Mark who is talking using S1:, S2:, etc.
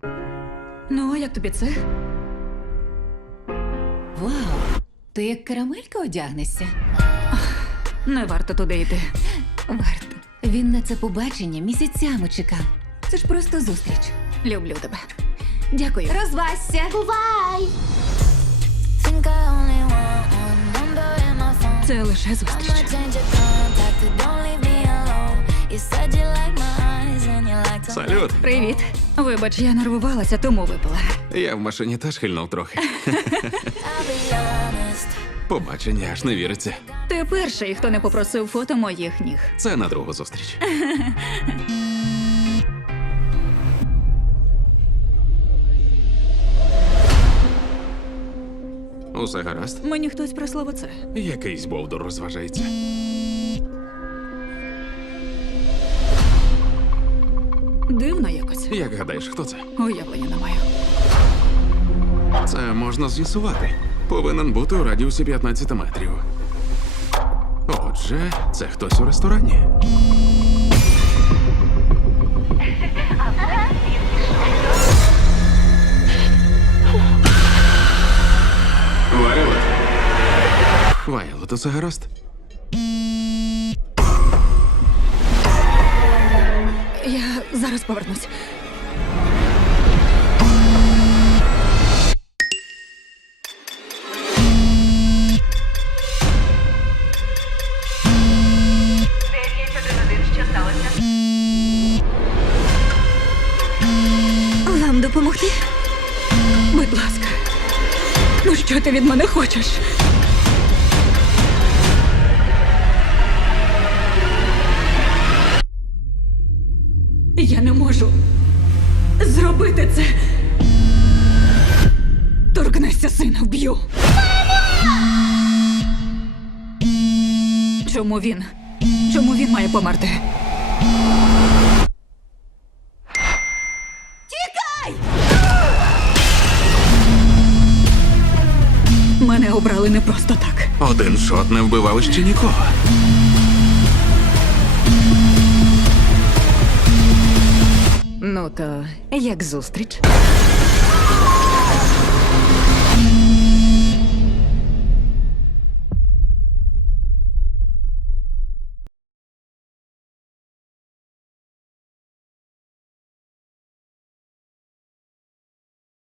S1: Ну, а як тобі це?
S2: Вау, ти як карамелька одягнешся?
S1: Не варто туди йти.
S2: Варто. Він на це побачення місяцями чекав. Це ж просто зустріч.
S1: Люблю тебе. Дякую.
S2: Розвасся!
S3: Бувай! Think I only want one number in my phone.
S1: Це лише
S3: I'ma
S1: зустріч.
S3: change your contact, but don't leave me alone. You said you like my eyes and you like to
S4: Салют.
S1: Привіт. Вибач, я нервувалася, тому випила.
S4: Я в машині теж хильнув трохи.
S3: I'll be honest.
S4: Побачення аж не віриться.
S1: Ти перший, хто не попросив фото моїх ніг.
S4: Це на другу зустріч. Усе гаразд?
S1: Мені хтось прислав оце.
S4: Якийсь бовдур розважається.
S1: Дивно якось.
S4: Як гадаєш, хто це?
S1: Уявлення не маю.
S4: Це можна з'ясувати. Повинен бути у радіусі 15 метрів. Отже, це хтось у ресторані. Вайлот. Вайлот, усе гаразд?
S1: Я зараз повернусь. Вам допомогти? Будь ласка. Ну що ти від мене хочеш? Я не можу зробити це. Торкнешся сина, вб'ю. Чому він? Чому він має померти? Тікай! Мене обрали не просто так.
S4: Один шот не вбивав ще нікого.
S2: Ну то як зустріч?